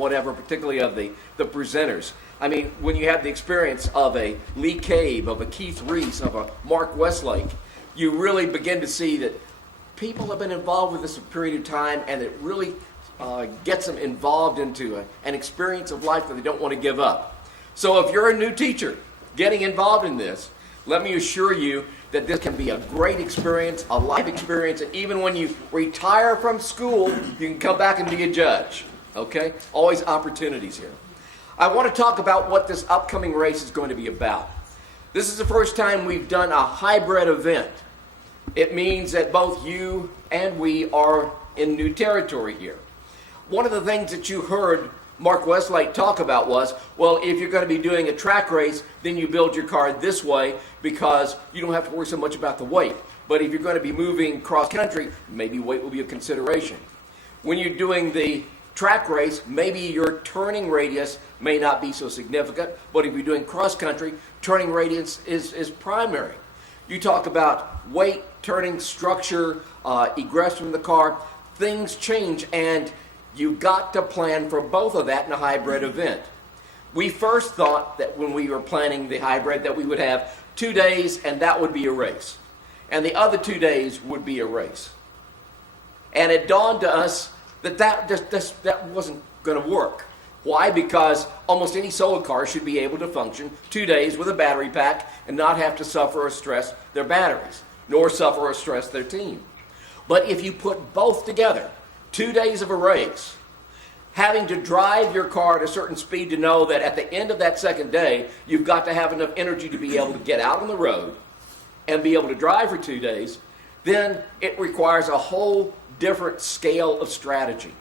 whatever, particularly of the presenters. I mean, when you have the experience of a Lee Cabe, of a Keith Reese, of a Mark Westlake, you really begin to see that people have been involved with this a period of time, and it really gets them involved into an experience of life that they don't want to give up. So if you're a new teacher getting involved in this, let me assure you that this can be a great experience, a life experience, and even when you retire from school, you can come back and be a judge. Okay? Always opportunities here. I want to talk about what this upcoming race is going to be about. This is the first time we've done a hybrid event. It means that both you and we are in new territory here. One of the things that you heard Mark Westlake talk about was, well, if you're going to be doing a track race, then you build your car this way because you don't have to worry so much about the weight. But if you're going to be moving cross country, maybe weight will be a consideration. When you're doing the track race, maybe your turning radius may not be so significant, but if you're doing cross country, turning radius is primary. You talk about weight, turning structure, egress from the car, things change, and you've got to plan for both of that in a hybrid event. We first thought that when we were planning the hybrid that we would have 2 days and that would be a race. And the other 2 days would be a race. And it dawned to us that that wasn't going to work. Why? Because almost any solo car should be able to function 2 days with a battery pack and not have to suffer or stress their batteries, nor suffer or stress their team. But if you put both together, 2 days of a race, having to drive your car at a certain speed to know that at the end of that second day, you've got to have enough energy to be able to get out on the road and be able to drive for 2 days, then it requires a whole different scale of strategy.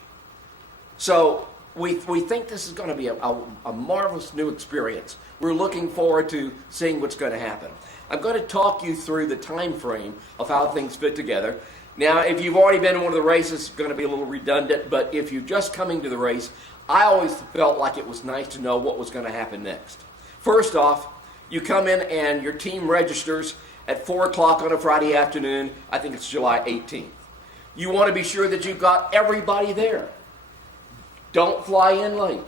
So we think this is going to be a marvelous new experience. We're looking forward to seeing what's going to happen. I'm going to talk you through the time frame of how things fit together. Now, if you've already been in one of the races, it's going to be a little redundant, but if you're just coming to the race, I always felt like it was nice to know what was going to happen next. First off, you come in and your team registers at 4 o'clock on a Friday afternoon. I think it's July 18th. You want to be sure that you've got everybody there. Don't fly in late.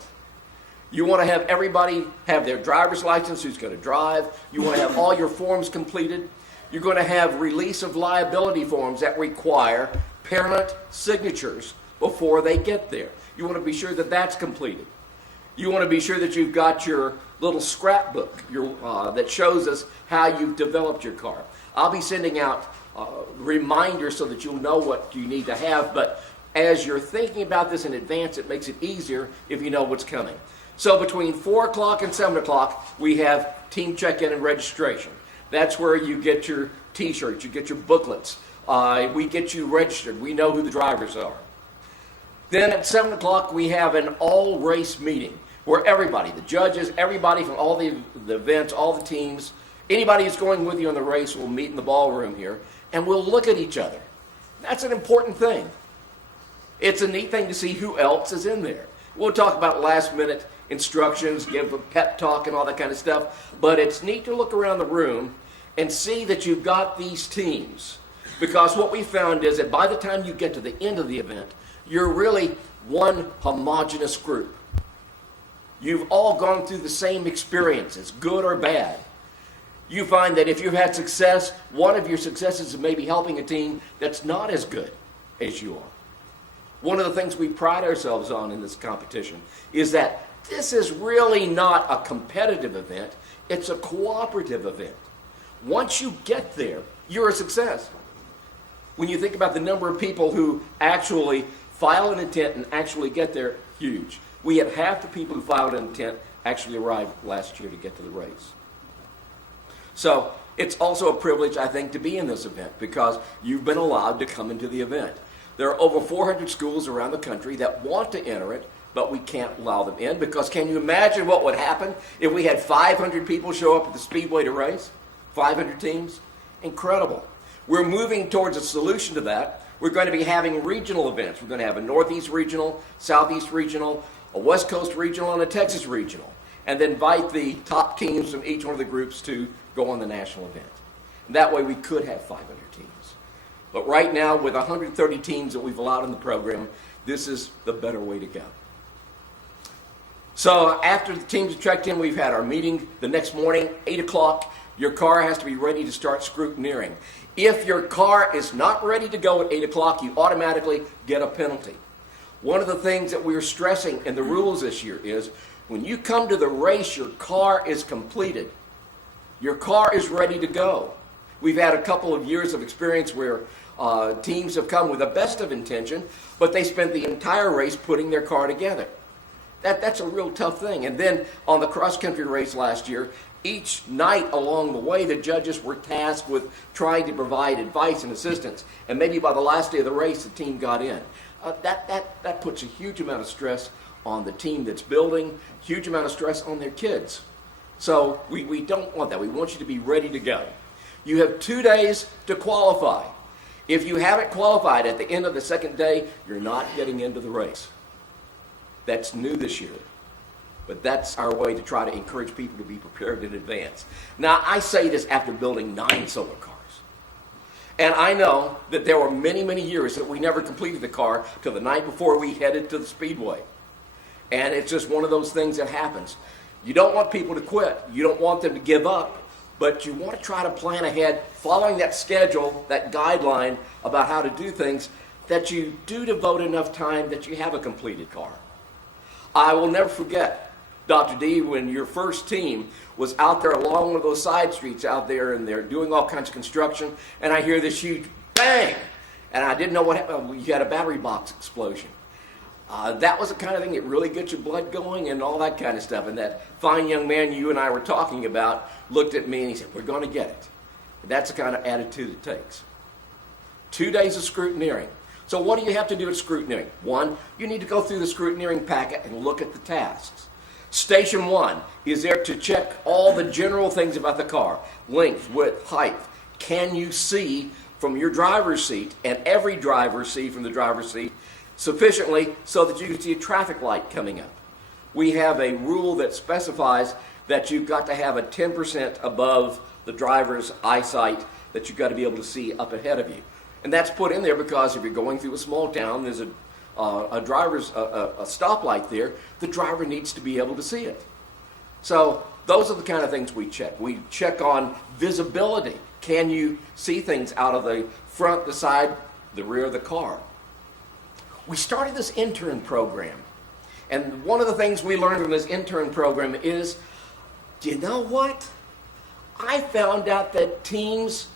You want to have everybody have their driver's license, who's going to drive. You want to have all your forms completed. You're going to have release of liability forms that require parent signatures before they get there. You want to be sure that that's completed. You want to be sure that you've got your little scrapbook that shows us how you've developed your car. I'll be sending out reminders so that you'll know what you need to have, but as you're thinking about this in advance, it makes it easier if you know what's coming. So between 4 o'clock and 7 o'clock, we have team check-in and registration. That's where you get your T-shirts, you get your booklets. We get you registered. We know who the drivers are. Then at 7 o'clock, we have an all-race meeting where everybody, the judges, everybody from all the events, all the teams, anybody who's going with you on the race will meet in the ballroom here, and we'll look at each other. That's an important thing. It's a neat thing to see who else is in there. We'll talk about last-minute instructions, give a pep talk and all that kind of stuff, but it's neat to look around the room and see that you've got these teams, because what we found is that by the time you get to the end of the event, you're really one homogeneous group. You've all gone through the same experiences, good or bad. You find that if you've had success, one of your successes is maybe helping a team that's not as good as you are. One of the things we pride ourselves on in this competition is that this is really not a competitive event, it's a cooperative event. Once you get there, you're a success. When you think about the number of people who actually file an intent and actually get there, huge. We had half the people who filed an intent actually arrived last year to get to the race. So it's also a privilege, I think, to be in this event because you've been allowed to come into the event. There are over 400 schools around the country that want to enter it, but we can't allow them in because can you imagine what would happen if we had 500 people show up at the Speedway to race? 500 teams? Incredible. We're moving towards a solution to that. We're going to be having regional events. We're going to have a Northeast Regional, Southeast Regional, a West Coast Regional, and a Texas Regional, and then invite the top teams from each one of the groups to go on the national event. And that way we could have 500 teams. But right now, with 130 teams that we've allowed in the program, this is the better way to go. So after the teams have checked in, we've had our meeting the next morning, 8 o'clock. Your car has to be ready to start scrutineering. If your car is not ready to go at 8 o'clock, you automatically get a penalty. One of the things that we're stressing in the rules this year is when you come to the race, your car is completed. Your car is ready to go. We've had a couple of years of experience where teams have come with the best of intention, but they spent the entire race putting their car together. That's a real tough thing. And then on the cross-country race last year, each night along the way, the judges were tasked with trying to provide advice and assistance. And maybe by the last day of the race, the team got in. That puts a huge amount of stress on the team that's building, huge amount of stress on their kids. So we don't want that. We want you to be ready to go. You have 2 days to qualify. If you haven't qualified at the end of the second day, you're not getting into the race. That's new this year. But that's our way to try to encourage people to be prepared in advance. Now, I say this after building 9 solar cars. And I know that there were many, many years that we never completed the car till the night before we headed to the speedway. And it's just one of those things that happens. You don't want people to quit. You don't want them to give up. But you want to try to plan ahead, following that schedule, that guideline about how to do things, that you do devote enough time that you have a completed car. I will never forget, Dr. D, when your first team was out there along one of those side streets out there, and they're doing all kinds of construction, and I hear this huge bang, and I didn't know what happened. You had a battery box explosion. That was the kind of thing that really gets your blood going and all that kind of stuff. And that fine young man you and I were talking about looked at me and he said, "We're going to get it." And that's the kind of attitude it takes. 2 days of scrutineering. So what do you have to do at scrutineering? 1, you need to go through the scrutineering packet and look at the tasks. Station 1 is there to check all the general things about the car. Length, width, height. Can you see from your driver's seat, and every driver see from the driver's seat, sufficiently so that you can see a traffic light coming up? We have a rule that specifies that you've got to have a 10% above the driver's eyesight that you've got to be able to see up ahead of you. And that's put in there because if you're going through a small town, there's a stoplight there, the driver needs to be able to see it. So those are the kind of things we check. We check on visibility. Can you see things out of the front, the side, the rear of the car? We started this intern program. And one of the things we learned from this intern program is, do you know what? I found out that teams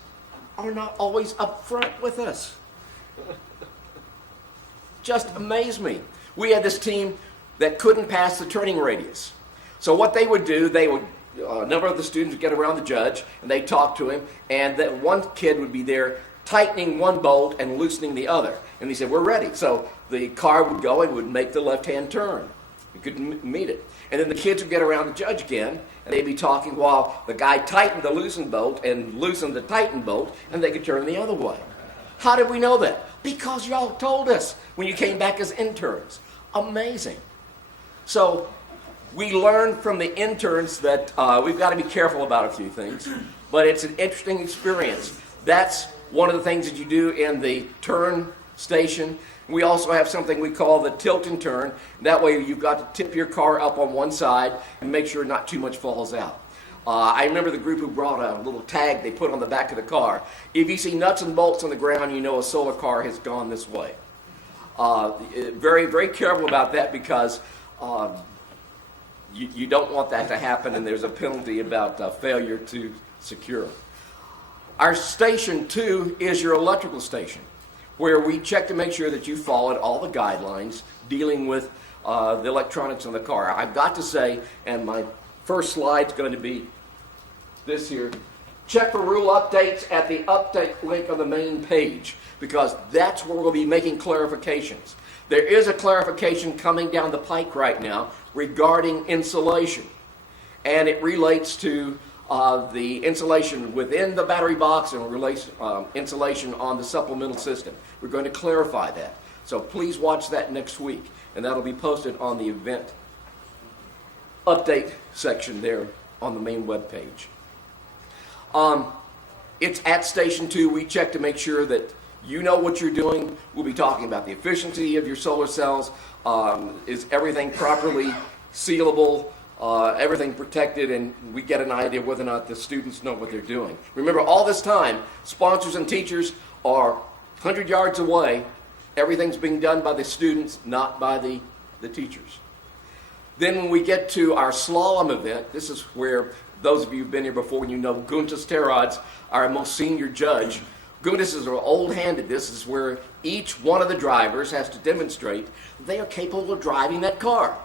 are not always upfront with us. Just amazed me. We had this team that couldn't pass the turning radius. So what they would do, a number of the students would get around the judge and they'd talk to him, and that one kid would be there tightening one bolt and loosening the other. And he said, "We're ready." So the car would go and would make the left-hand turn. You couldn't meet it. And then the kids would get around the judge again, and they'd be talking while the guy tightened the loosened bolt and loosened the tightened bolt, and they could turn the other way. How did we know that? Because y'all told us when you came back as interns. Amazing. So we learned from the interns that we've got to be careful about a few things, but it's an interesting experience. That's one of the things that you do in the turn station. We also have something we call the Tilton Turn. That way you've got to tip your car up on one side and make sure not too much falls out. I remember the group who brought a little tag they put on the back of the car. If you see nuts and bolts on the ground, you know a solar car has gone this way. Very, very careful about that because you don't want that to happen, and there's a penalty about failure to secure. Our station 2 is your electrical station, where we check to make sure that you followed all the guidelines dealing with the electronics on the car. I've got to say, and my first slide's going to be this here, check for rule updates at the update link on the main page, because that's where we'll be making clarifications. There is a clarification coming down the pike right now regarding insulation, and it relates to the insulation within the battery box and insulation on the supplemental system. We're going to clarify that. So please watch that next week, and that'll be posted on the event update section there on the main web page. It's at Station 2. We check to make sure that you know what you're doing. We'll be talking about the efficiency of your solar cells. Is everything properly sealable, everything protected, and we get an idea whether or not the students know what they're doing. Remember, all this time, sponsors and teachers are 100 yards away. Everything's being done by the students, not by the teachers. Then when we get to our slalom event, this is where those of you who've been here before, you know Guntis Terod's our most senior judge. Guntis is old-handed. This is where each one of the drivers has to demonstrate they are capable of driving that car.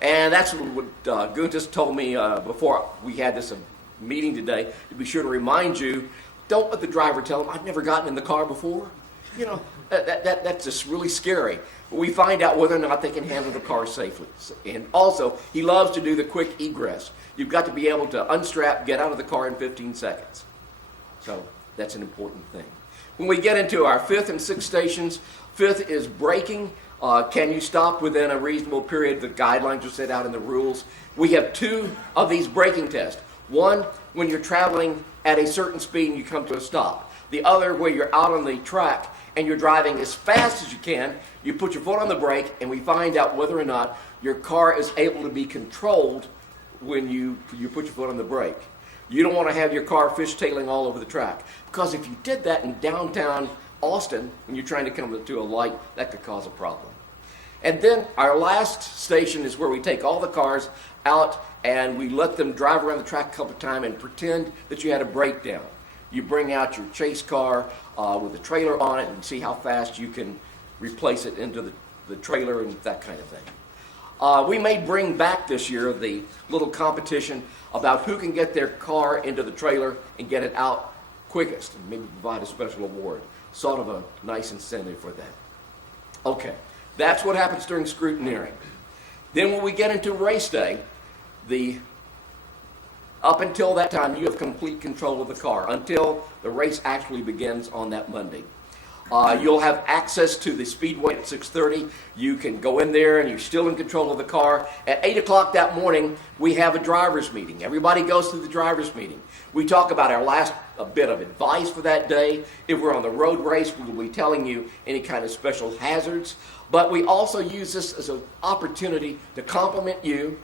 And that's what Guntis told me before we had this meeting today, to be sure to remind you, don't let the driver tell them, I've never gotten in the car before. You know, that's just really scary. We find out whether or not they can handle the car safely. And also, he loves to do the quick egress. You've got to be able to unstrap, get out of the car in 15 seconds. So that's an important thing. When we get into our fifth and sixth stations, fifth is braking. Can you stop within a reasonable period? The guidelines are set out in the rules. We have two of these braking tests. One, when you're traveling at a certain speed and you come to a stop. The other, where you're out on the track and you're driving as fast as you can, you put your foot on the brake, and we find out whether or not your car is able to be controlled when you put your foot on the brake. You don't want to have your car fishtailing all over the track, because if you did that in downtown Austin, when you're trying to come to a light, that could cause a problem. And then our last station is where we take all the cars out and we let them drive around the track a couple of times and pretend that you had a breakdown. You bring out your chase car with a trailer on it and see how fast you can replace it into the trailer and that kind of thing. We may bring back this year the little competition about who can get their car into the trailer and get it out quickest, and maybe provide a special award. Sort of a nice incentive for that. Okay, that's what happens during scrutineering. Then when we get into race day, up until that time, you have complete control of the car until the race actually begins on that Monday. You'll have access to the speedway at 6:30. You can go in there and you're still in control of the car. At 8 o'clock that morning, we have a driver's meeting. Everybody goes to the driver's meeting. We talk about our last bit of advice for that day. If we're on the road race, we will be telling you any kind of special hazards. But we also use this as an opportunity to compliment you,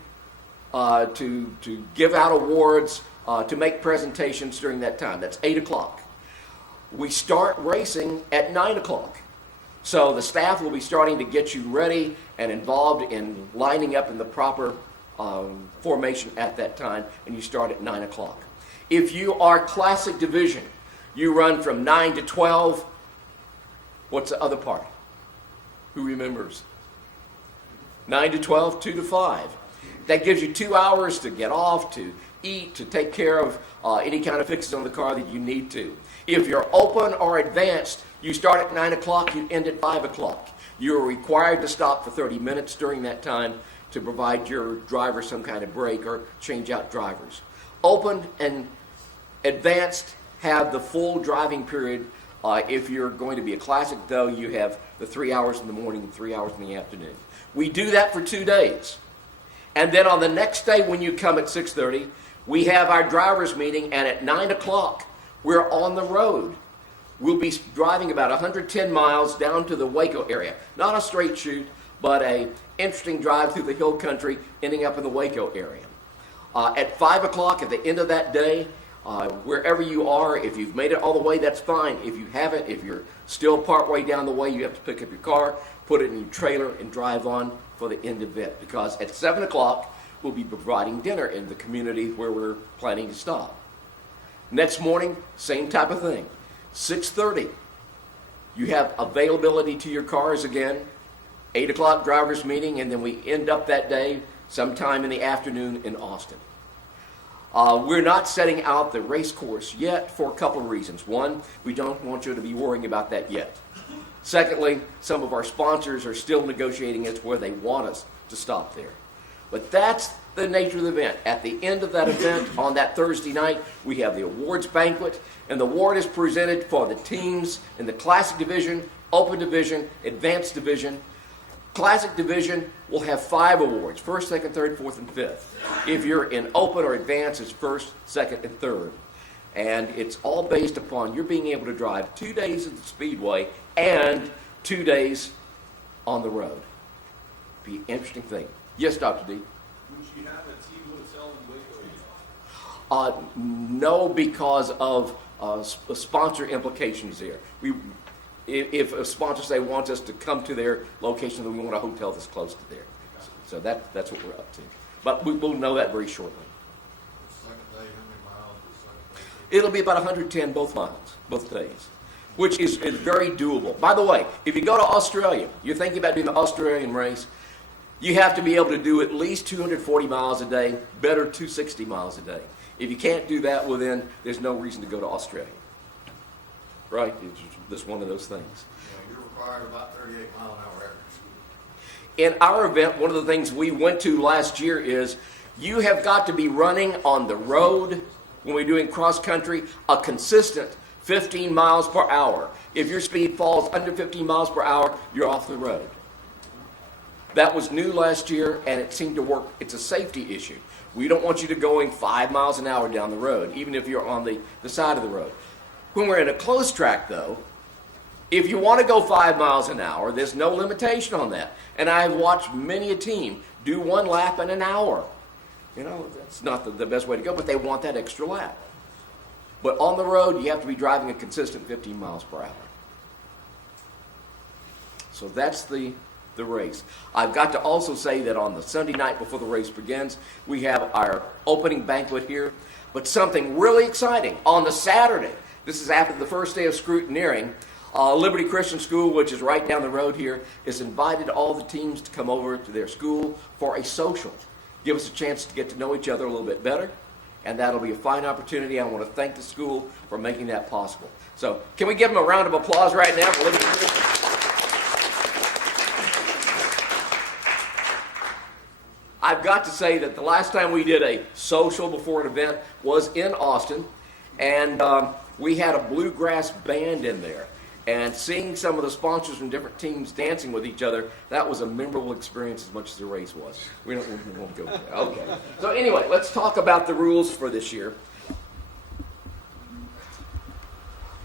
to give out awards, to make presentations during that time. That's 8 o'clock. We start racing at 9 o'clock. So the staff will be starting to get you ready and involved in lining up in the proper formation at that time, and you start at 9 o'clock. If you are Classic Division, you run from 9 to 12. What's the other part? Who remembers? 9 to 12, 2 to 5. That gives you 2 hours to get off, to eat, to take care of any kind of fixes on the car that you need to. If you're open or advanced, you start at 9 o'clock, you end at 5 o'clock. You're required to stop for 30 minutes during that time to provide your driver some kind of break or change out drivers. Open and advanced have the full driving period. If you're going to be a Classic, though, you have the 3 hours in the morning and 3 hours in the afternoon. We do that for 2 days. And then on the next day when you come at 6:30, we have our driver's meeting, and at 9 o'clock, we're on the road. We'll be driving about 110 miles down to the Waco area. Not a straight shoot, but a interesting drive through the hill country, ending up in the Waco area. At 5 o'clock at the end of that day, wherever you are, if you've made it all the way, that's fine. If you haven't, if you're still partway down the way, you have to pick up your car, put it in your trailer, and drive on for the end event. Because at 7 o'clock, we'll be providing dinner in the community where we're planning to stop. Next morning, same type of thing. 6:30, you have availability to your cars again. 8 o'clock driver's meeting, and then we end up that day sometime in the afternoon in Austin. We're not setting out the race course yet for a couple of reasons. One, we don't want you to be worrying about that yet. Secondly, some of our sponsors are still negotiating as to where they want us to stop there. But that's the nature of the event. At the end of that event, on that Thursday night, we have the awards banquet, and the award is presented for the teams in the Classic Division, Open Division, Advanced Division. Classic Division will have 5 awards: first, second, third, fourth, and fifth. If you're in Open or Advanced, it's first, second, and third. And it's all based upon your being able to drive 2 days at the Speedway and 2 days on the road. Be an interesting thing. Yes, Dr. D? Would you have a team hotel in Waco? No, because of sponsor implications there. If a sponsor say wants us to come to their location, then we want a hotel that's close to there. So that's what we're up to. But we will know that very shortly. Second day, how many miles is second day? It'll be about 110 both days, which is very doable. By the way, if you go to Australia, you're thinking about doing the Australian race, you have to be able to do at least 240 miles a day, better 260 miles a day. If you can't do that, well then there's no reason to go to Australia. Right? It's just one of those things. Yeah, you're required about 38 mile an hour average. In our event, one of the things we went to last year is you have got to be running on the road when we're doing cross country a consistent 15 miles per hour. If your speed falls under 15 miles per hour, you're off the road. That was new last year, and it seemed to work. It's a safety issue. We don't want you to going 5 miles an hour down the road, even if you're on the side of the road. When we're in a closed track, though, if you want to go 5 miles an hour, there's no limitation on that. And I've watched many a team do 1 lap in an hour. You know, that's not the best way to go, but they want that extra lap. But on the road, you have to be driving a consistent 15 miles per hour. So that's the race. I've got to also say that on the Sunday night before the race begins, we have our opening banquet here. But something really exciting on the Saturday, this is after the first day of scrutineering, Liberty Christian School, which is right down the road here, has invited all the teams to come over to their school for a social. Give us a chance to get to know each other a little bit better, and that'll be a fine opportunity. I want to thank the school for making that possible. So can we give them a round of applause right now for Liberty Christian? I've got to say that the last time we did a social before an event was in Austin, and we had a bluegrass band in there. And seeing some of the sponsors from different teams dancing with each other, that was a memorable experience as much as the race was. We won't go there. Okay. So anyway, let's talk about the rules for this year.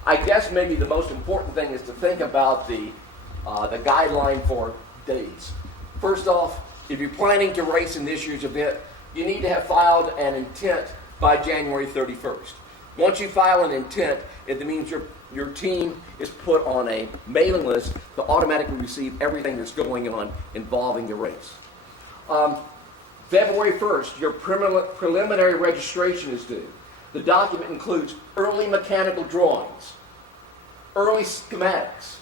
I guess maybe the most important thing is to think about the guideline for days. First off, if you're planning to race in this year's event, you need to have filed an intent by January 31st. Once you file an intent, it means your team is put on a mailing list to automatically receive everything that's going on involving the race. February 1st, your preliminary registration is due. The document includes early mechanical drawings, early schematics,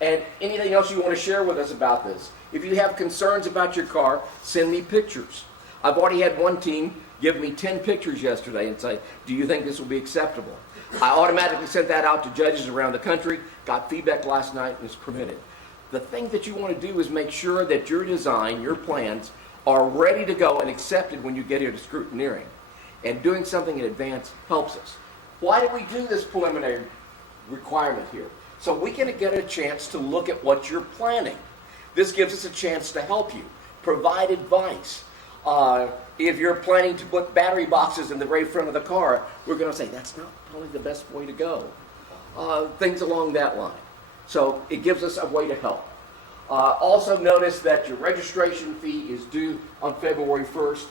and anything else you want to share with us about this. If you have concerns about your car, send me pictures. I've already had one team give me 10 pictures yesterday and say, do you think this will be acceptable? I automatically sent that out to judges around the country, got feedback last night, and it's permitted. The thing that you want to do is make sure that your design, your plans, are ready to go and accepted when you get here to scrutineering. And doing something in advance helps us. Why do we do this preliminary requirement here? So we can get a chance to look at what you're planning. This gives us a chance to help you, provide advice. If you're planning to put battery boxes in the very front of the car, we're going to say that's not probably the best way to go. Things along that line. So it gives us a way to help. Also notice that your registration fee is due on February 1st.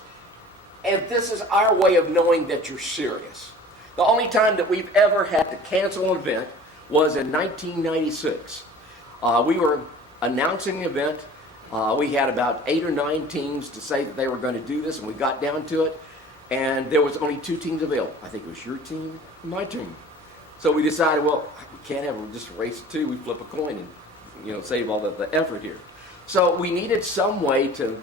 And this is our way of knowing that you're serious. The only time that we've ever had to cancel an event was in 1996. We were announcing the event. We had about 8 or 9 teams to say that they were going to do this, and we got down to it, and there was only 2 teams available. I think it was your team and my team. So we decided, well, we can't have just a race of 2. We flip a coin and save all the effort here. So we needed some way to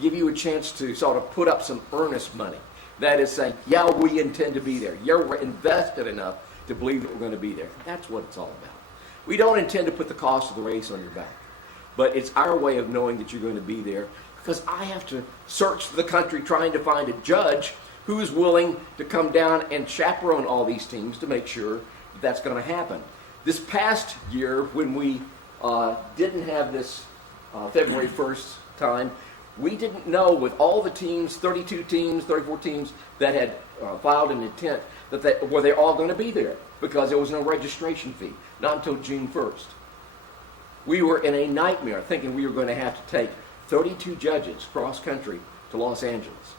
give you a chance to sort of put up some earnest money. That is saying, yeah, we intend to be there. You're invested enough to believe that we're going to be there. That's what it's all about. We don't intend to put the cost of the race on your back. But it's our way of knowing that you're going to be there, because I have to search the country trying to find a judge who's willing to come down and chaperone all these teams to make sure that's going to happen. This past year, when we didn't have this February 1st time, we didn't know with all the teams, 32 teams, 34 teams that had filed an intent, were they all going to be there, because there was no registration fee, not until June 1st. We were in a nightmare thinking we were going to have to take 32 judges cross country to Los Angeles.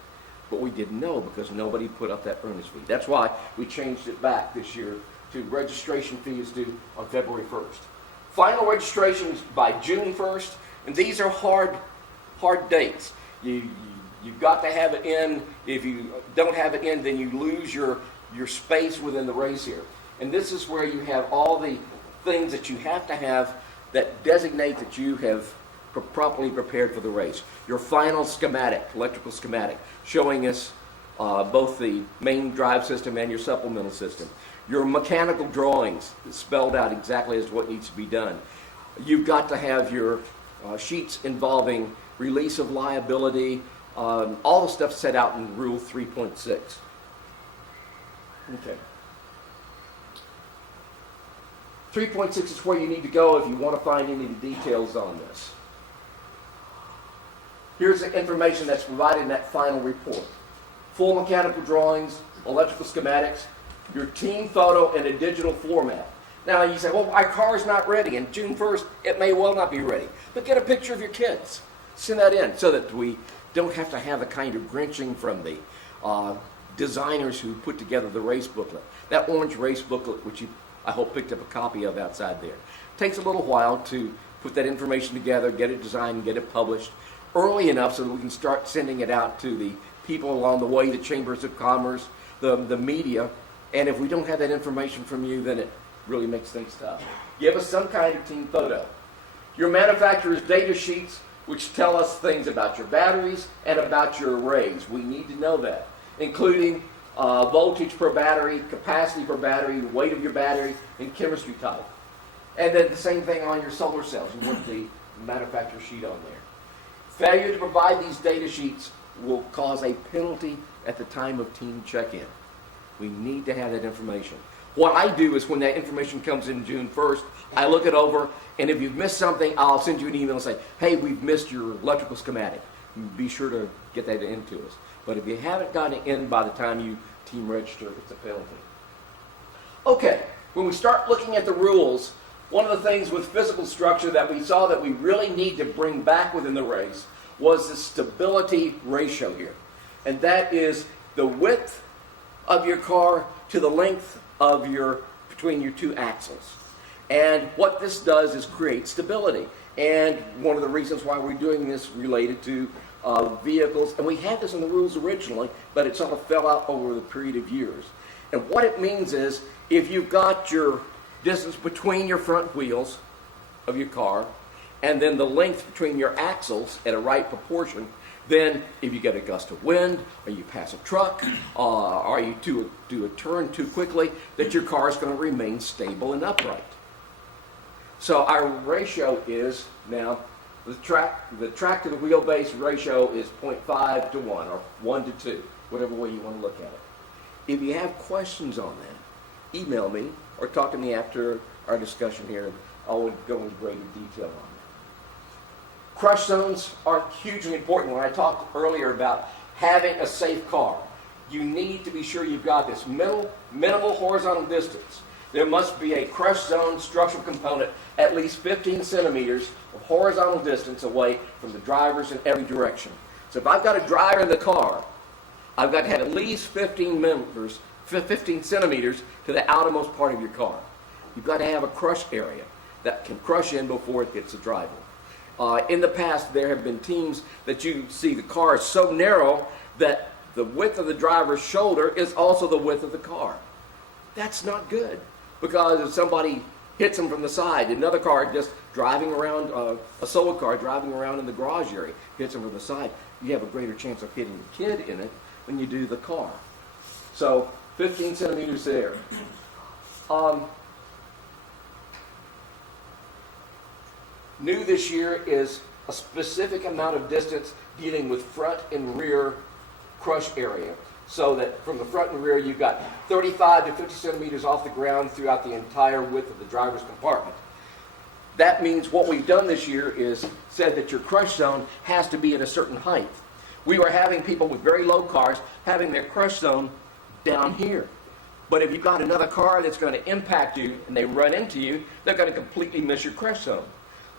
But we didn't know because nobody put up that earnest fee. That's why we changed it back this year to registration fee is due on February 1st. Final registrations by June 1st, and these are hard dates. You've got to have it in. If you don't have it in, then you lose your space within the race here. And this is where you have all the things that you have to have that designate that you have properly prepared for the race. Your final schematic, electrical schematic, showing us both the main drive system and your supplemental system. Your mechanical drawings spelled out exactly as what needs to be done. You've got to have your sheets involving release of liability, all the stuff set out in Rule 3.6. Okay. 3.6 is where you need to go if you want to find any of the details on this. Here's the information that's provided in that final report. Full mechanical drawings, electrical schematics, your team photo in a digital format. Now you say, well, our car's not ready, and June 1st, it may well not be ready. But get a picture of your kids. Send that in so that we don't have to have a kind of grinching from the designers who put together the race booklet. That orange race booklet, which you, I hope, picked up a copy of outside there. Takes a little while to put that information together, get it designed, get it published early enough so that we can start sending it out to the people along the way, the chambers of commerce, the media. And if we don't have that information from you, then it really makes things tough. Give us some kind of team photo. Your manufacturer's data sheets, which tell us things about your batteries and about your arrays. We need to know that, including voltage per battery, capacity per battery, weight of your battery, and chemistry type. And then the same thing on your solar cells. You want the manufacturer sheet on there. Failure to provide these data sheets will cause a penalty at the time of team check-in. We need to have that information. What I do is when that information comes in June 1st, I look it over, and if you've missed something, I'll send you an email and say, hey, we've missed your electrical schematic. Be sure to get that into us. But if you haven't gotten it in by the time you team register, it's a penalty. Okay, when we start looking at the rules, one of the things with physical structure that we saw that we really need to bring back within the race was the stability ratio here. And that is the width of your car to the length of between your two axles. And what this does is create stability. And one of the reasons why we're doing this related to vehicles, and we had this in the rules originally, but it sort of fell out over the period of years. And what it means is if you've got your distance between your front wheels of your car and then the length between your axles at a right proportion, then if you get a gust of wind or you pass a truck or you do a turn too quickly, that your car is going to remain stable and upright. So our ratio is now the track to the wheelbase ratio is 0.5 to 1 or 1 to 2, whatever way you want to look at it. If you have questions on that, email me or talk to me after our discussion here, and I will go into greater detail on that. Crush zones are hugely important. When I talked earlier about having a safe car, you need to be sure you've got this minimal horizontal distance. There must be a crush zone structural component at least 15 centimeters of horizontal distance away from the drivers in every direction. So if I've got a driver in the car, I've got to have at least 15 centimeters to the outermost part of your car. You've got to have a crush area that can crush in before it hits the driver. In the past, there have been teams that you see the car is so narrow that the width of the driver's shoulder is also the width of the car. That's not good, because if somebody hits them from the side, another car just driving around, a solo car driving around in the garage area, hits them from the side, you have a greater chance of hitting the kid in it than you do the car. So 15 centimeters there. New this year is a specific amount of distance dealing with front and rear crush area. So that from the front and rear, you've got 35 to 50 centimeters off the ground throughout the entire width of the driver's compartment. That means what we've done this year is said that your crush zone has to be at a certain height. We were having people with very low cars having their crush zone down here. But if you've got another car that's going to impact you and they run into you, they're going to completely miss your crush zone.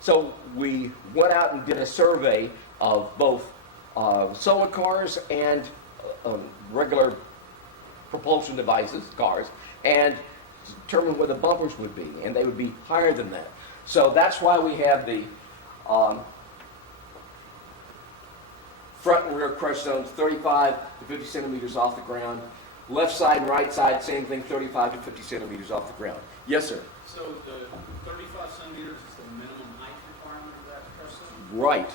So we went out and did a survey of both solar cars and regular propulsion devices, cars, and determine where the bumpers would be, and they would be higher than that. So that's why we have the front and rear crush zones 35 to 50 centimeters off the ground. Left side and right side, same thing, 35 to 50 centimeters off the ground. Yes, sir. So the 35 centimeters is the minimum height requirement of that crush zone? Right,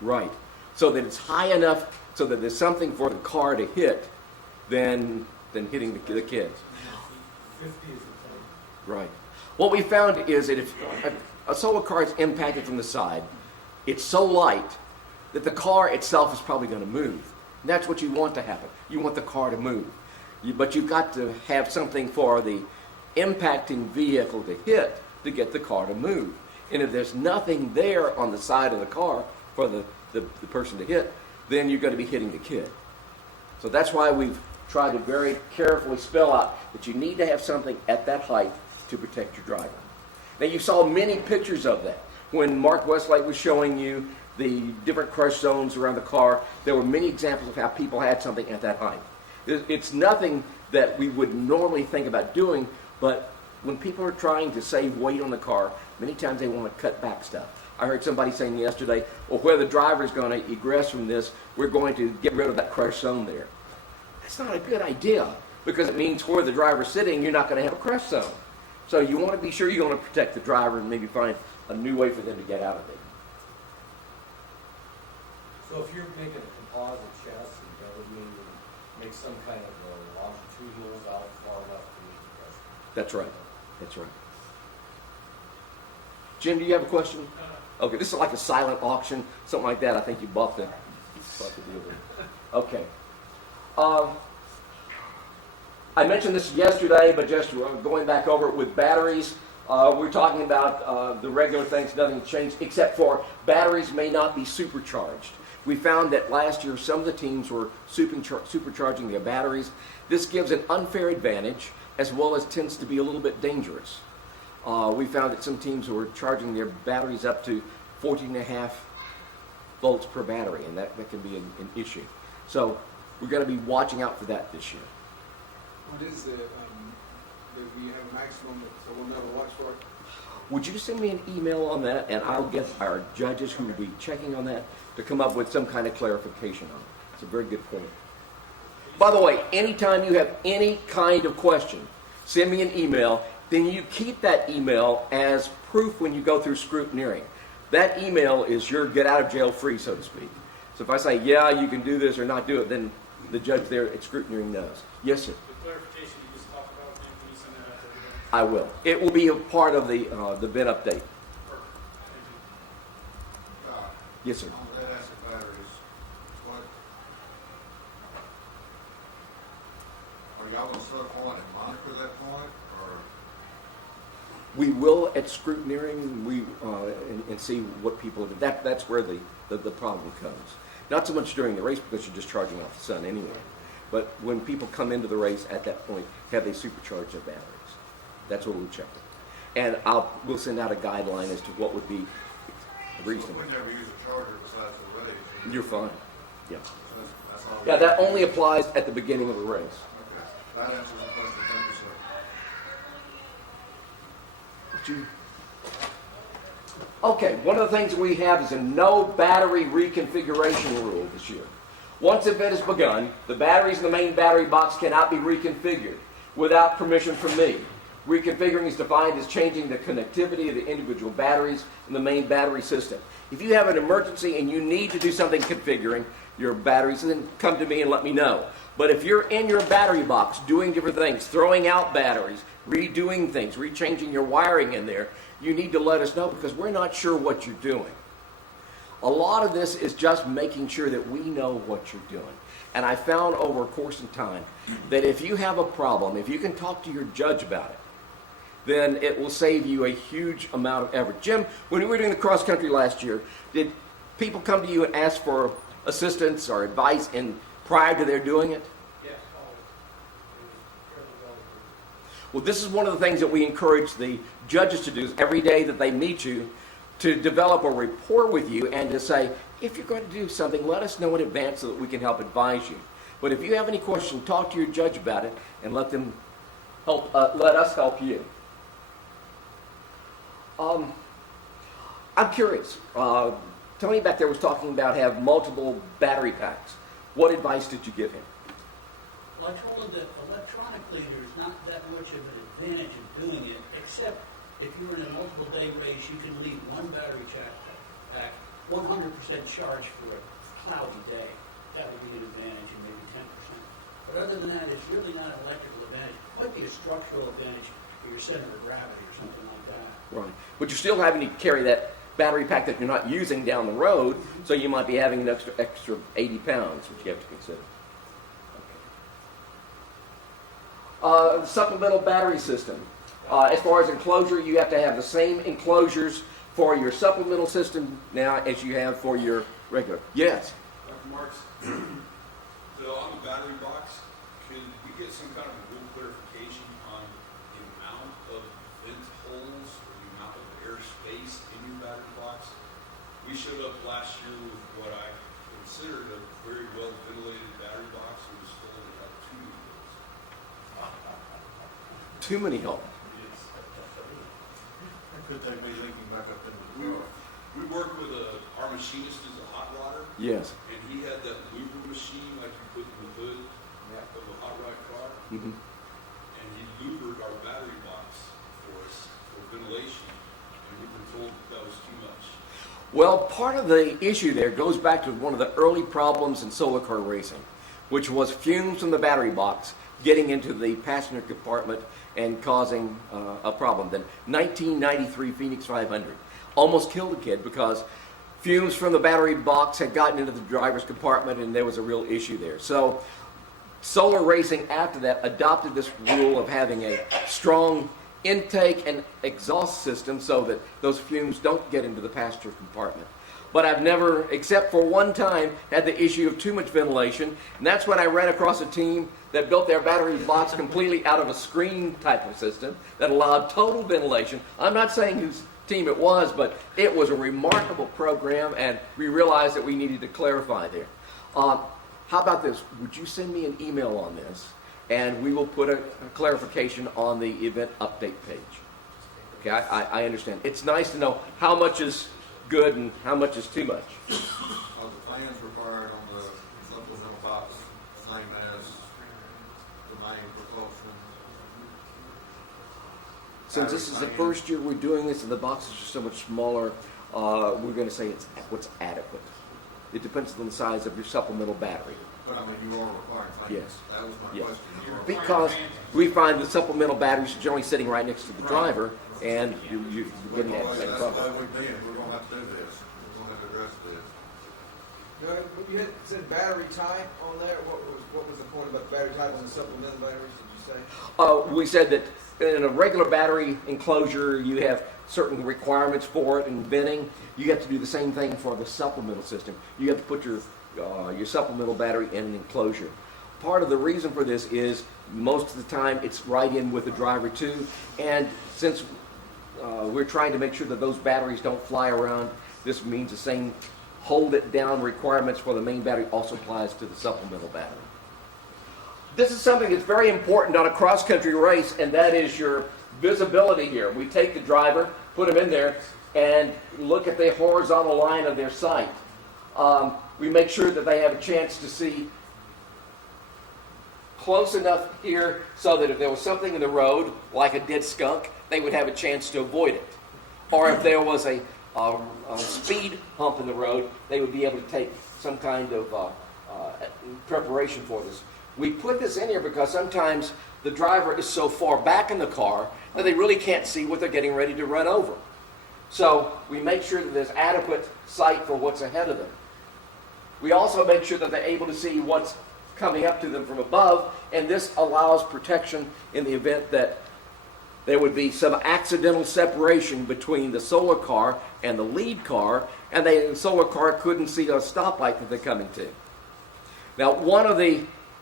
right. So that it's high enough so that there's something for the car to hit than hitting the kids. 50 is the thing. Right. What we found is that if a solar car is impacted from the side, it's so light that the car itself is probably going to move. And that's what you want to happen. You want the car to move. But you've got to have something for the impacting vehicle to hit to get the car to move. And if there's nothing there on the side of the car for the person to hit, then you're going to be hitting the kid. So that's why we've tried to very carefully spell out that you need to have something at that height to protect your driver. Now you saw many pictures of that. When Mark Westlake was showing you the different crush zones around the car, there were many examples of how people had something at that height. It's nothing that we would normally think about doing, but when people are trying to save weight on the car, many times they want to cut back stuff. I heard somebody saying yesterday, well, where the driver is going to egress from this, we're going to get rid of that crush zone there. That's not a good idea, because it means where the driver's sitting, you're not going to have a crush zone. So you want to be sure you're going to protect the driver and maybe find a new way for them to get out of it. So if you're making a composite chassis, that would mean you make some kind of a longitudinals out far enough to meet the pressure. That's right. That's right. Jim, do you have a question? Okay, this is like a silent auction, something like that. I think you bought the deal there. Okay. I mentioned this yesterday, but just going back over it with batteries, we're talking about the regular things, nothing changed, except for batteries may not be supercharged. We found that last year some of the teams were supercharging their batteries. This gives an unfair advantage, as well as tends to be a little bit dangerous. We found that some teams were charging their batteries up to 14.5 volts per battery, and that can be an issue. So we're going to be watching out for that this year. What is the, we have a maximum, so we'll know to watch for it? Would you send me an email on that, and I'll get our judges who will be checking on that to come up with some kind of clarification on it. It's a very good point. By the way, anytime you have any kind of question, send me an email. Then you keep that email as proof when you go through scrutineering. That email is your get out of jail free, so to speak. So if I say, yeah, you can do this or not do it, then the judge there at scrutineering knows. Yes, sir. The clarification you just talked about, can you send that out to everybody? I will. It will be a part of the VIN update. Perfect. Thank you. Yes, sir. On lead acid batteries, what, are y'all gonna set a point and monitor that point, or? We will at scrutineering and see what people do. That's where the problem comes. Not so much during the race because you're just charging off the sun anyway. But when people come into the race at that point, have they supercharged their batteries? That's what we'll check. And we'll send out a guideline as to what would be reasonable. So we never use a charger besides the race? You're fine. Yeah. That's all. Yeah, that only applies at the beginning of the race. Okay, that answers the question, thank you, sir. Okay, one of the things we have is a no battery reconfiguration rule this year. Once the event is begun, the batteries in the main battery box cannot be reconfigured without permission from me. Reconfiguring is defined as changing the connectivity of the individual batteries in the main battery system. If you have an emergency and you need to do something configuring your batteries, then come to me and let me know. But if you're in your battery box doing different things, throwing out batteries, redoing things, rechanging your wiring in there, you need to let us know because we're not sure what you're doing. A lot of this is just making sure that we know what you're doing. And I found over a course of time that if you have a problem, if you can talk to your judge about it, then it will save you a huge amount of effort. Jim, when we were doing the cross country last year, did people come to you and ask for assistance or advice prior to their doing it? Yes, always. It was fairly well approved. Well, this is one of the things that we encourage the judges to do is every day that they meet you to develop a rapport with you and to say, if you're going to do something, let us know in advance so that we can help advise you. But if you have any question, talk to your judge about it and let them help. Let us help you. I'm curious. Tony back there was talking about have multiple battery packs. What advice did you give him? Well, I told him that electronically there's not that much of an advantage of doing it, except if you're in a multiple day race, you can leave one battery pack 100% charged for a cloudy day. That would be an advantage, and maybe 10%. But other than that, it's really not an electrical advantage. It might be a structural advantage for your center of gravity or something like that. Right. But you're still having to carry that battery pack that you're not using down the road, so you might be having an extra 80 pounds, which you have to consider. Okay. Supplemental battery system. As far as enclosure, you have to have the same enclosures for your supplemental system now as you have for your regular. Yes? Dr. Marks, on the battery box, can we get some kind of a rule clarification on the amount of vent holes or the amount of air space in your battery box? We showed up last year with what I considered a very well ventilated battery box. It was full and it had too many holes. Too many holes. Could take me linking back up into the car. We worked with our machinist is a hot rodder, Yes. and he had that louver machine like you put in the hood of a hot rod car, Mm-hmm. and he louvered our battery box for us for ventilation, and we were told that was too much. Well, part of the issue there goes back to one of the early problems in solar car racing, which was fumes from the battery box getting into the passenger compartment and causing a problem. The 1993 Phoenix 500 almost killed a kid because fumes from the battery box had gotten into the driver's compartment and there was a real issue there. So solar racing after that adopted this rule of having a strong intake and exhaust system so that those fumes don't get into the passenger compartment. But I've never, except for one time, had the issue of too much ventilation, and that's when I ran across a team that built their battery box completely out of a screen type of system that allowed total ventilation. I'm not saying whose team it was, but it was a remarkable program, and we realized that we needed to clarify there. How about this? Would you send me an email on this, and we will put a clarification on the event update page. Okay, I understand. It's nice to know how much is good and how much is too much. Are the plans required on the supplemental box same as the main propulsion? Since this is the first year we're doing this and the boxes are so much smaller, we're going to say it's what's adequate. It depends on the size of your supplemental battery. But I mean, you are requiring plans. Yes. That was my Yes. question. You are Because we find the supplemental batteries are generally sitting right next to the driver, and you're getting that same That's the way problem. we've been. We're going to have to do this. We're going to have to address this. No, when you had said battery type on there, what was the point about battery type on the supplemental batteries, did you say? We said that in a regular battery enclosure, you have certain requirements for it and venting. You have to do the same thing for the supplemental system. You have to put your supplemental battery in an enclosure. Part of the reason for this is most of the time it's right in with the driver too, and since we're trying to make sure that those batteries don't fly around, this means the same hold it down requirements for the main battery also applies to the supplemental battery. This is something that's very important on a cross-country race, and that is your visibility here. We take the driver, put him in there, and look at the horizontal line of their sight. We make sure that they have a chance to see close enough here so that if there was something in the road, like a dead skunk, they would have a chance to avoid it. Or if there was a speed hump in the road, they would be able to take some kind of preparation for this. We put this in here because sometimes the driver is so far back in the car that they really can't see what they're getting ready to run over. So we make sure that there's adequate sight for what's ahead of them. We also make sure that they're able to see what's coming up to them from above, and this allows protection in the event that there would be some accidental separation between the solar car and the lead car, and the solar car couldn't see a stoplight that they're coming to. Now, one of the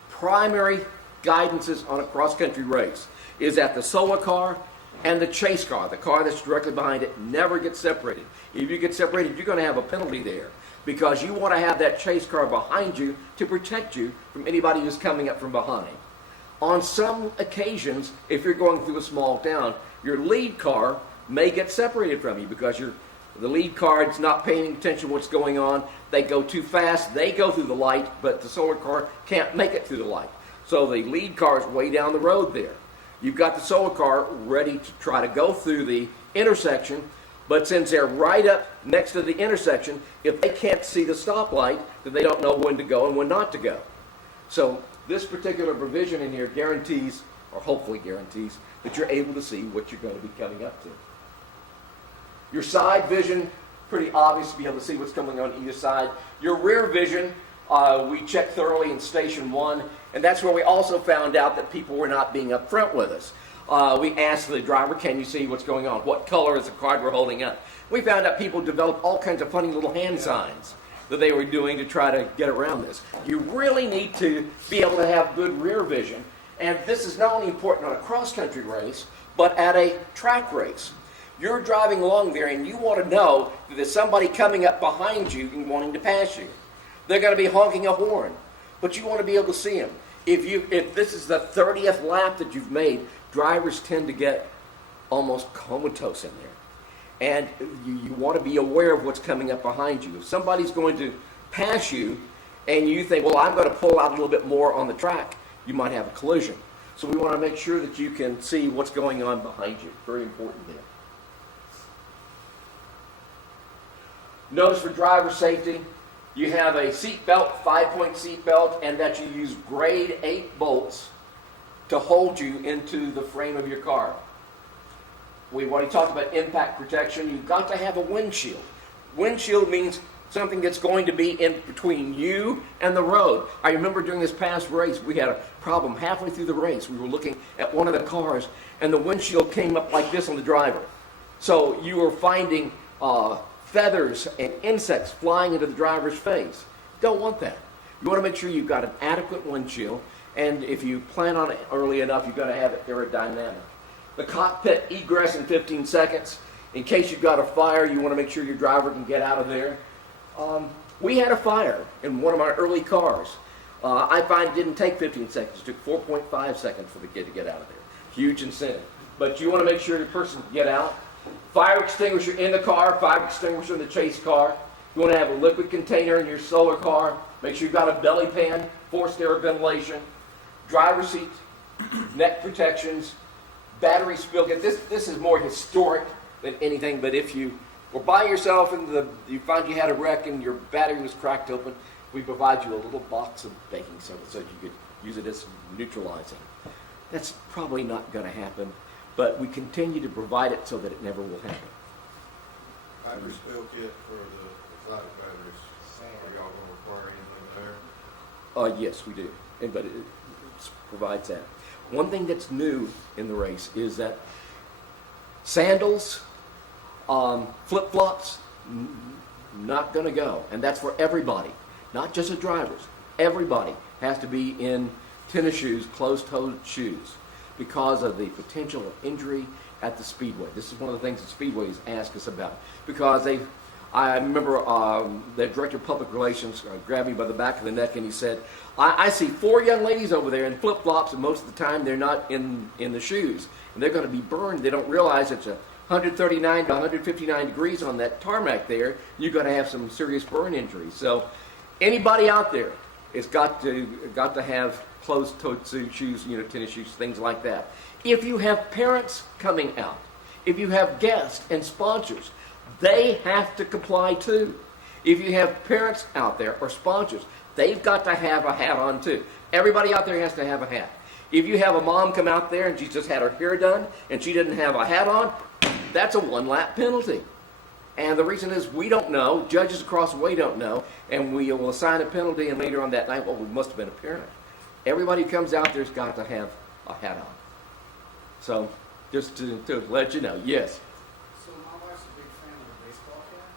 primary guidances on a cross-country race is that the solar car and the chase car, the car that's directly behind it, never get separated. If you get separated, you're going to have a penalty there. because you want to have that chase car behind you to protect you from anybody who's coming up from behind. On some occasions, if you're going through a small town, your lead car may get separated from you because the lead car is not paying attention to what's going on. They go too fast, they go through the light, but the solar car can't make it through the light. So the lead car is way down the road there. You've got the solar car ready to try to go through the intersection, but since they're right up next to the intersection, if they can't see the stoplight, then they don't know when to go and when not to go. So this particular provision in here guarantees, or hopefully guarantees, that you're able to see what you're going to be coming up to. Your side vision, pretty obvious to be able to see what's coming on either side. Your rear vision, we checked thoroughly in Station 1, and that's where we also found out that people were not being upfront with us. We asked the driver, can you see what's going on? What color is the card we're holding up? We found out people developed all kinds of funny little hand signs that they were doing to try to get around this. You really need to be able to have good rear vision, and this is not only important on a cross-country race, but at a track race. You're driving along there and you want to know that there's somebody coming up behind you and wanting to pass you. They're going to be honking a horn, but you want to be able to see them. If this is the 30th lap that you've made, drivers tend to get almost comatose in there. And you want to be aware of what's coming up behind you. If somebody's going to pass you and you think, well, I'm going to pull out a little bit more on the track, you might have a collision. So we want to make sure that you can see what's going on behind you. Very important there. Notice for driver safety, you have a seat belt, 5-point seat belt, and that you use grade 8 bolts to hold you into the frame of your car. We've already talked about impact protection. You've got to have a windshield. Windshield means something that's going to be in between you and the road. I remember during this past race, we had a problem halfway through the race. We were looking at one of the cars, and the windshield came up like this on the driver. So you were finding feathers and insects flying into the driver's face. Don't want that. You want to make sure you've got an adequate windshield, and if you plan on it early enough, you've got to have it aerodynamic. The cockpit egress in 15 seconds. In case you've got a fire, you want to make sure your driver can get out of there. We had a fire in one of my early cars. I find it didn't take 15 seconds. It took 4.5 seconds for the kid to get out of there. Huge incentive. But you want to make sure the person can get out. Fire extinguisher in the car, fire extinguisher in the chase car. You want to have a liquid container in your solar car. Make sure you've got a belly pan, forced air ventilation, driver seat, neck protections, battery spill kit. This is more historic than anything, but if you were by yourself and you find you had a wreck and your battery was cracked open, we provide you a little box of baking soda so you could use it as neutralizing. That's probably not going to happen, but we continue to provide it so that it never will happen. Battery spill kit for the exotic batteries. Are y'all going to require anything there? Yes, we do, but it provides that. One thing that's new in the race is that sandals, flip-flops, not going to go. And that's for everybody, not just the drivers. Everybody has to be in tennis shoes, closed-toed shoes, because of the potential of injury at the speedway. This is one of the things the speedways ask us about, because I remember the director of public relations grabbed me by the back of the neck and he said, I see 4 young ladies over there in flip-flops, and most of the time they're not in the shoes, and they're going to be burned. They don't realize it's 139 to 159 degrees on that tarmac there. You're going to have some serious burn injuries. So anybody out there has got to have closed-toed shoes, tennis shoes, things like that. If you have parents coming out, if you have guests and sponsors, they have to comply too. If you have parents out there or sponsors, they've got to have a hat on too. Everybody out there has to have a hat. If you have a mom come out there and she just had her hair done and she didn't have a hat on, that's a 1-lap penalty. And the reason is we don't know, judges across the way don't know, and we will assign a penalty, and later on that night, well, we must have been a parent. Everybody who comes out there's got to have a hat on. So just to let you know, yes. So my wife's a big fan of the baseball cap.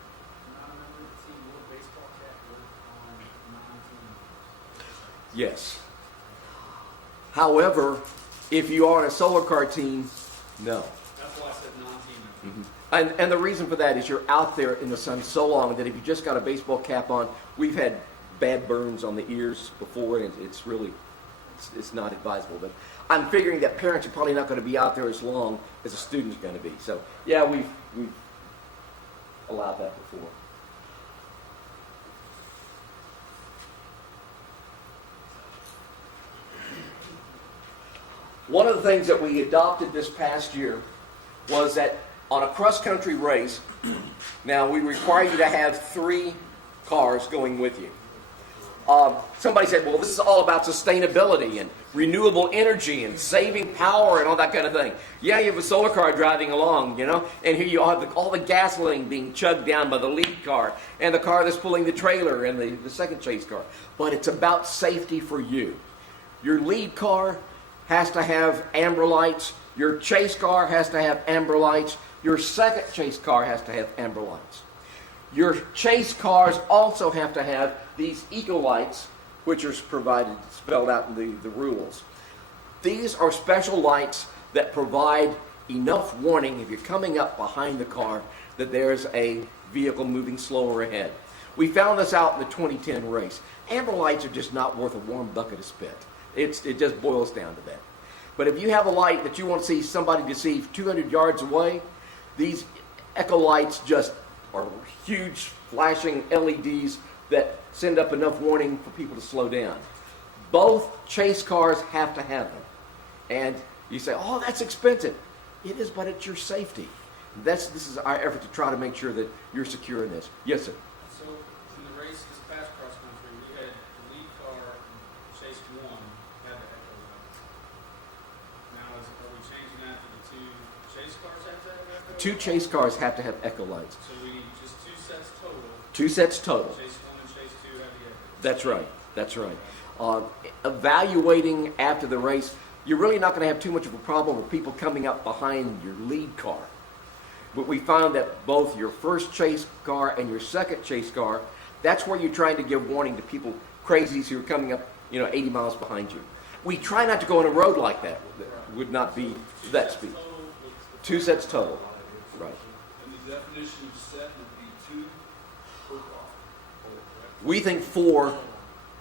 Not a member of the team. Will a baseball cap work on non-team members? Yes. However, if you are on a solar car team, no. That's why I said non-team members. And the reason for that is you're out there in the sun so long that if you just got a baseball cap on, we've had bad burns on the ears before, and it's really, it's not advisable. But I'm figuring that parents are probably not going to be out there as long as a student's going to be. So, yeah, we've allowed that before. One of the things that we adopted this past year was that on a cross-country race, now we require you to have 3 cars going with you. Somebody said, well, this is all about sustainability and renewable energy and saving power and all that kind of thing. Yeah, you have a solar car driving along, and here you have all the gasoline being chugged down by the lead car and the car that's pulling the trailer and the second chase car. But it's about safety for you. Your lead car has to have amber lights. Your chase car has to have amber lights. Your second chase car has to have amber lights. Your chase cars also have to have these eco lights, which are provided, spelled out in the rules. These are special lights that provide enough warning if you're coming up behind the car that there's a vehicle moving slower ahead. We found this out in the 2010 race. Amber lights are just not worth a warm bucket of spit. It just boils down to that. But if you have a light that you want to see somebody deceive 200 yards away, these echo lights just are huge flashing LEDs that send up enough warning for people to slow down. Both chase cars have to have them. And you say, oh, that's expensive. It is, but it's your safety. This is our effort to try to make sure that you're secure in this. Yes, sir. So in the race this past cross country, we had the lead car, chase 1, had the echo lights. Now, are we changing that for the 2 chase cars have to have echo 2 lights? chase cars have to have echo lights. So we need just 2 sets total. 2 sets total. Chase 1 and chase 2 have the echo. That's right. That's right. Evaluating after the race, you're really not going to have too much of a problem with people coming up behind your lead car. But we found that both your first chase car and your second chase car, that's where you're trying to give warning to people, crazies who are coming up, 80 miles behind you. We try not to go on a road like that. That would not be that speed. 2 sets total. Right. And the definition of set would be 2 per car. We think 4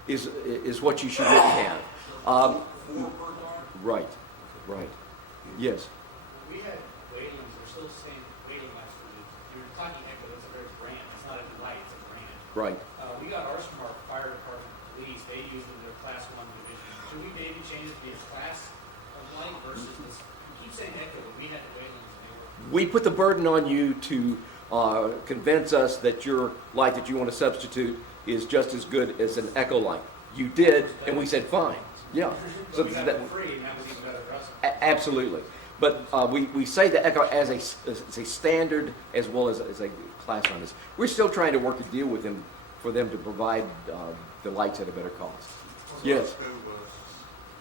is what you should really have. 4 per car? Right. Yes. We had Wayland's, they're still saying Wayland last week. You were talking Echo, that's a very brand. It's not a new light, it's a brand. Right. We got ours from our fire department police. They use it in their class 1 division. Should we maybe change it to be a class of light versus this? We keep saying Echo, but we had the Wayland's and they were. We put the burden on you to convince us that your light that you want to substitute is just as good as an echo light. You did, and we said fine. Yeah. So we got it for free, and that was even better for us. Absolutely. But we say the echo as a standard as well as a class on this. We're still trying to work a deal with them for them to provide the lights at a better cost. Yes.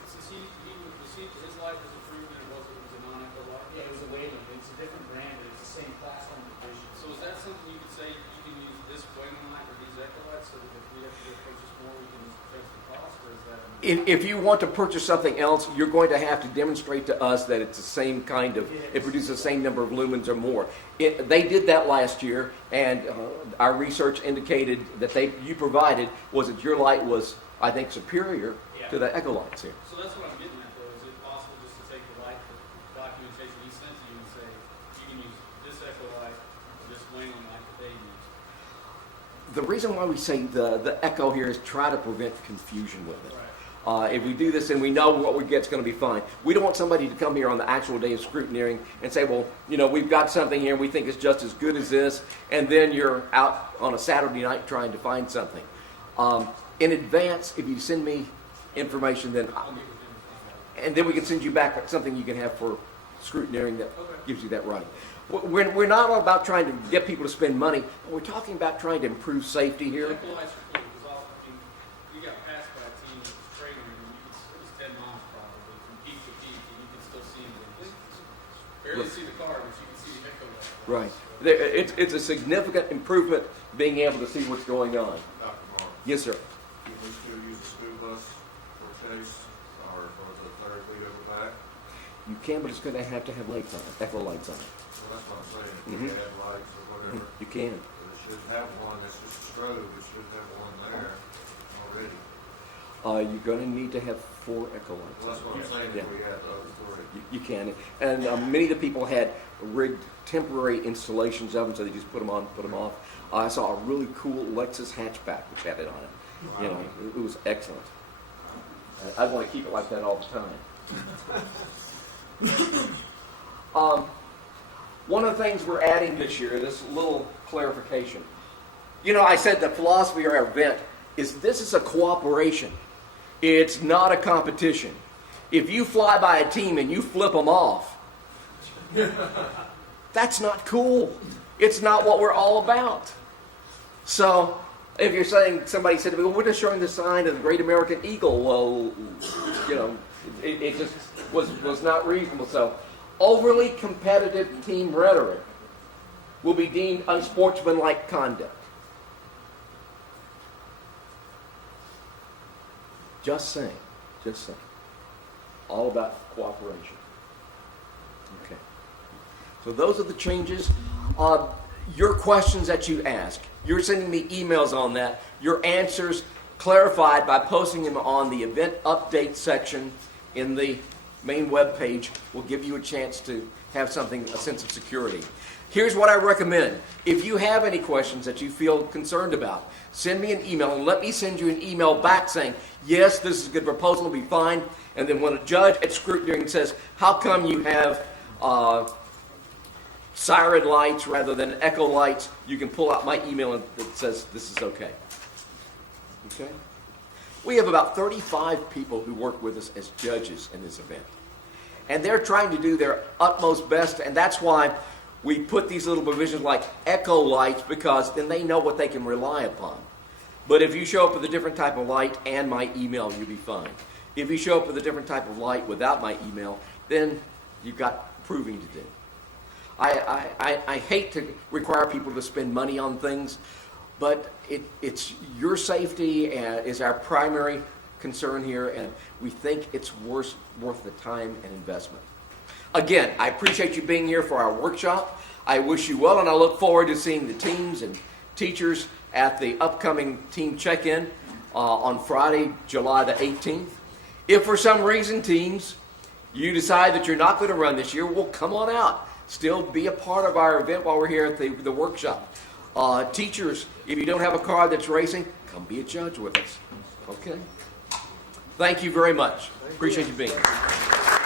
Since his light was approved and it was a non-echo light. Yeah, it was a Wayland. It's a different brand, but it's the same class 1 division. So is that something you could say you can use this Wayland light or these echo lights so that if we have to go purchase more, we can trace the cost, or is that? If you want to purchase something else, you're going to have to demonstrate to us that it's the same kind of, it produces the same number of lumens or more. They did that last year, and our research indicated that you provided was that your light was, I think, superior to the echo lights here. So that's what I'm getting at, though. Is it possible just to take the light, the documentation he sent to you, and say you can use this echo light or this Wayland light that they use? The reason why we say the echo here is try to prevent confusion with it. Right. If we do this and we know what we get is going to be fine, we don't want somebody to come here on the actual day of scrutineering and say, well, we've got something here and we think it's just as good as this, and then you're out on a Saturday night trying to find something. In advance, if you send me information, then and then we can send you back something you can have for scrutineering that gives you that right. We're not all about trying to get people to spend money. We're talking about trying to improve safety here. Echo lights are cool because we got passed by a team that was trailing and it was 10 miles probably from peak to peak, and you can still see them. Barely see the car, but you can see the echo light. Right. It's a significant improvement being able to see what's going on. Dr. Mark, Yes, sir. can we still use the school bus for chase, or the third lead over back? You can, but it's going to have lights on it, echo lights on it. Well, that's what I'm saying, if Mhm. we add lights or whatever, You can. it should have one, that's just a strobe, it should have one there already. You're going to need to have 4 echo Well, lights. that's what I'm saying, Yeah. if we had the other three. You can. And many of the people had rigged temporary installations of them, so they just put them on, put them off. I saw a really cool Lexus hatchback which had it on it. You know, it was excellent. I want to keep it like that all the time. One of the things we're adding this year, this little clarification. You know, I said the philosophy of our event is this is a cooperation. It's not a competition. If you fly by a team and you flip them off, that's not cool. It's not what we're all about. So, if you're saying, somebody said to me, well, we're just showing the sign of the Great American Eagle. Well, you know, it just was not reasonable. So, overly competitive team rhetoric will be deemed unsportsmanlike conduct. Just saying. Just saying. All about cooperation. Okay. So those are the changes. Your questions that you ask, you're sending me emails on that. Your answers clarified by posting them on the event update section in the main web page will give you a chance to have something, a sense of security. Here's what I recommend. If you have any questions that you feel concerned about, send me an email and let me send you an email back saying, yes, this is a good proposal, it'll be fine. And then when a judge at scrutiny says, how come you have siren lights rather than echo lights, you can pull out my email that says this is okay. Okay? We have about 35 people who work with us as judges in this event. And they're trying to do their utmost best, and that's why we put these little provisions like echo lights, because then they know what they can rely upon. But if you show up with a different type of light and my email, you'll be fine. If you show up with a different type of light without my email, then you've got proving to do. I hate to require people to spend money on things, but it's your safety is our primary concern here, and we think it's worth the time and investment. Again, I appreciate you being here for our workshop. I wish you well, and I look forward to seeing the teams and teachers at the upcoming team check-in on Friday, July the 18th. If for some reason, teams, you decide that you're not going to run this year, well, come on out. Still be a part of our event while we're here at the workshop. Teachers, if you don't have a car that's racing, come be a judge with us. Okay? Thank you very much. Appreciate you being here.